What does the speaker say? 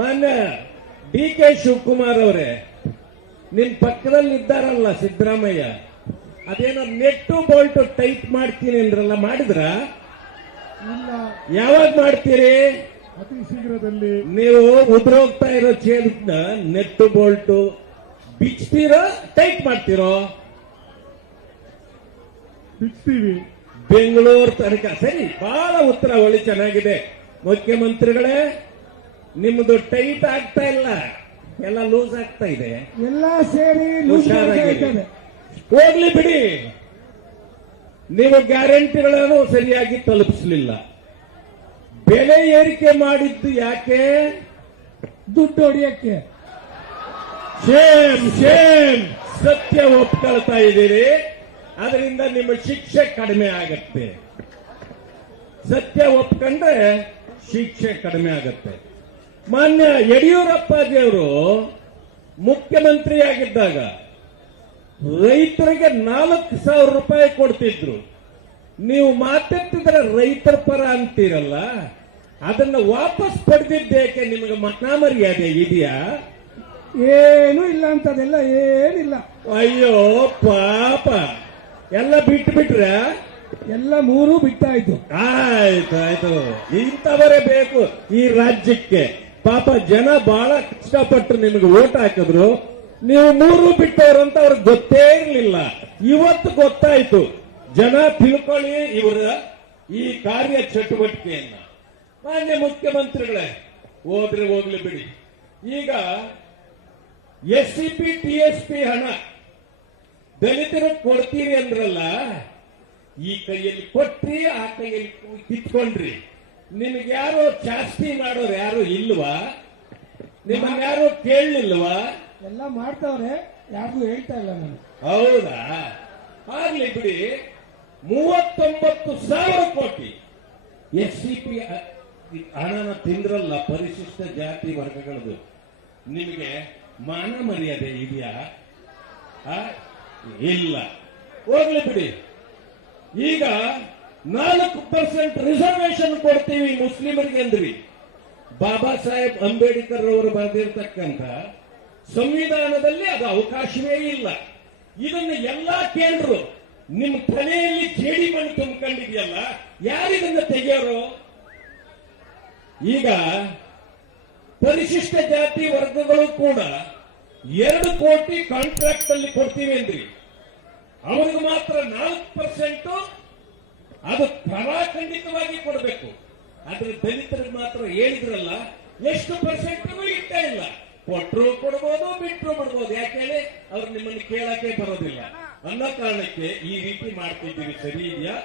ಮಾನ್ಯ D K Shivakumar ಅವರೇ ನಿಮ್ ಪಕ್ಕದಲ್ಲಿ ಇದ್ದಾರಲ್ಲ ಸಿದ್ದರಾಮಯ್ಯ ಅದೇನೋ ನೆಟ್ಟು ಬೋಲ್ಟು ಟೈಟ್ ಮಾಡ್ತೀನಿ ಅಂದ್ರಲ್ಲ ಮಾಡಿದ್ರ? ಯಾವಾಗ ಮಾಡ್ತೀರಿ? ಅತಿ ಶೀಘ್ರದಲ್ಲಿ ನೀವು ಉದ್ರೋಗ್ತಾ ಇರೋ ಚೇರ್ನ ನೆಟ್ಟು ಬೋಲ್ಟು ಬಿಚ್ತೀರೋ ಟೈಟ್ ಮಾಡ್ತೀರೋ? ಬಿಚ್ತೀವಿ. ಬೆಂಗಳೂರು ತನಕ. ಸರಿ ಬಹಳ ಉತ್ತರ ಒಳ್ಳೆ ಚೆನ್ನಾಗಿದೆ. ಮುಖ್ಯಮಂತ್ರಿಗಳೇ ನಿಮ್ಮದು ಟೈಟ್ ಆಗ್ತಾ ಇಲ್ಲ. ಎಲ್ಲ ಲೂಸ್ ಆಗ್ತಾ ಇದೆ. ಎಲ್ಲ ಸೇರಿ ಹೋಗ್ಲಿ ಬಿಡಿ. ನೀವು ಗ್ಯಾರಂಟಿಗಳನ್ನು ಸರಿಯಾಗಿ ತಲುಪಿಸಲಿಲ್ಲ. ಬೆಲೆ ಏರಿಕೆ ಮಾಡಿದ್ದು ಯಾಕೆ? ದುಡ್ಡು ಹೊಡಿಯಕ್ಕೆ. ಶೇಮ್ ಶೇಮ್ ಸತ್ಯ ಒಪ್ಕೊಳ್ತಾ ಇದ್ದೀರಿ. ಅದರಿಂದ ನಿಮ್ಮ ಶಿಕ್ಷೆ ಕಡಿಮೆ ಆಗತ್ತೆ. ಸತ್ಯ ಒಪ್ಕೊಂಡ್ರೆ ಶಿಕ್ಷೆ ಕಡಿಮೆ ಆಗತ್ತೆ. ಮಾನ್ಯ ಯಡಿಯೂರಪ್ಪಾಜಿಯವರು ಮುಖ್ಯಮಂತ್ರಿಯಾಗಿದ್ದಾಗ ರೈತರಿಗೆ ನಾಲ್ಕು ಸಾವಿರ ರೂಪಾಯಿ ಕೊಡ್ತಿದ್ರು. ನೀವು ಮಾತಾಡ್ತಿದ್ರೆ ರೈತರ ಪರ ಅಂತೀರಲ್ಲ? ಅದನ್ನ ವಾಪಸ್ ಪಡೆದಿದ್ದೇಕೆ ನಿಮಗೆ ಮನಾಮರ್ಯಾದೆ ಇದೆಯಾ? ಏನು ಇಲ್ಲ ಅಂತದೆಲ್ಲ ಏನಿಲ್ಲ. ಅಯ್ಯೋ ಪಾಪ. ಎಲ್ಲ ಬಿಟ್ಟು ಬಿಟ್ರ? ಎಲ್ಲ ಮೂರು ಬಿಟ್ಟಾಯ್ತು. ಆಯ್ತು ಆಯ್ತು ಇಂಥವರೇ ಬೇಕು ಈ ರಾಜ್ಯಕ್ಕೆ. ಪಾಪ ಜನ ಬಹಳ ಕಷ್ಟಪಟ್ಟು ನಿಮಗೆ ಓಟ್ ಹಾಕಿದ್ರು. ನೀವು ಮೂರು ಬಿಟ್ಟವ್ರು ಅಂತ ಅವ್ರಿಗೆ ಗೊತ್ತೇ ಇರಲಿಲ್ಲ. ಇವತ್ತು ಗೊತ್ತಾಯ್ತು. ಜನ ತಿಳ್ಕೊಳ್ಳಿ ಇವರ ಈ ಕಾರ್ಯ ಚಟುವಟಿಕೆಯನ್ನ. ಮಾನ್ಯ ಮುಖ್ಯಮಂತ್ರಿಗಳೇ, ಹೋದ್ರೆ ಹೋಗ್ಲಿ ಬಿಡಿ. ಈಗ S C P T S ಹಣ ದಲಿತರಿಗೆ ಕೊಡ್ತೀರಿ ಅಂದ್ರಲ್ಲ, ಈ ಕೈಯಲ್ಲಿ ಕೊಟ್ರಿ, ಆ ಕೈಯಲ್ಲಿ ಕಿತ್ಕೊಂಡ್ರಿ. ನಿಮಗೆ ಯಾರು ಜಾಸ್ತಿ ಮಾಡೋರು ಯಾರು ಇಲ್ವಾ? ನಿಮ್ಮನ್ನ ಯಾರು ಕೇಳಲಿಲ್ವಾ? ಎಲ್ಲ ಮಾಡ್ತಾವ್ರೆ ಯಾರಿಗೂ ಹೇಳ್ತಾ ಇಲ್ಲ ನಾನು. ಹೌದಾ? ಆಗ್ಲಿ ಬಿಡಿ ಮೂವತ್ತೊಂಬತ್ತು ಸಾವಿರ ಕೋಟಿ. ಎಸ್ ಸಿ ಪಿ ಹಣನ ತಿಂದ್ರಲ್ಲ ಪರಿಶಿಷ್ಟ ಜಾತಿ ವರ್ಗಗಳದು. ನಿಮಗೆ ಮಾನ ಮರ್ಯಾದೆ ಇದೆಯಾ? ಇಲ್ಲ. ಹೋಗ್ಲಿ ಬಿಡಿ. ಈಗ ನಾಲ್ಕು ಪರ್ಸೆಂಟ್ ರಿಸರ್ವೇಶನ್ ಕೊಡ್ತೀವಿ ಮುಸ್ಲಿಮರಿಗೆ ಅಂದ್ರಿ ಬಾಬಾ ಸಾಹೇಬ್ ಅಂಬೇಡ್ಕರ್ ಅವರು ಬರೆದಿರ್ತಕ್ಕಂಥ ಸಂವಿಧಾನದಲ್ಲಿ ಅದು ಅವಕಾಶವೇ ಇಲ್ಲ. ಇದನ್ನು ಎಲ್ಲಾ ಕೇಳರು ನಿಮ್ಮ ತಲೆಯಲ್ಲಿ ಜೇಡಿ ಮಣ್ಣು ತುಂಬಿಕೊಂಡಿದೆಯಲ್ಲ ಯಾರಿದನ್ನ ತೆಗೆಯೋರು? ಈಗ ಪರಿಶಿಷ್ಟ ಜಾತಿ ವರ್ಗಗಳು ಕೂಡ ಎರಡು ಕೋಟಿ ಕಾಂಟ್ರಾಕ್ಟ್ ಅಲ್ಲಿ ಕೊಡ್ತೀವಿ ಅಂದ್ರಿ. ಅವ್ರಿಗೆ ಮಾತ್ರ ನಾಲ್ಕು ಪರ್ಸೆಂಟ್ ಅದು ಖಂಡಿತವಾಗಿ ಕೊಡಬೇಕು. ಆದ್ರೆ ದಲಿತರಿಗೆ ಮಾತ್ರ ಹೇಳಿದ್ರಲ್ಲ, ಎಷ್ಟು ಪರ್ಸೆಂಟ್ ಇಟ್ಟ ಇಲ್ಲ. ಕೊಟ್ಟರು ಕೊಡ್ಬೋದು ಬಿಟ್ಟರು ಬಿಡ್ಬೋದು ಯಾಕೆ ಹೇಳಿ? ಅವ್ರು ನಿಮ್ಮನ್ನು ಕೇಳಕ್ಕೆ ಬರೋದಿಲ್ಲ. ಅನ್ನೋ ಕಾರಣಕ್ಕೆ ಈ ರೀತಿ ಮಾಡ್ತಿದ್ದೀವಿ. ಸರಿ ಇದೆಯಾ?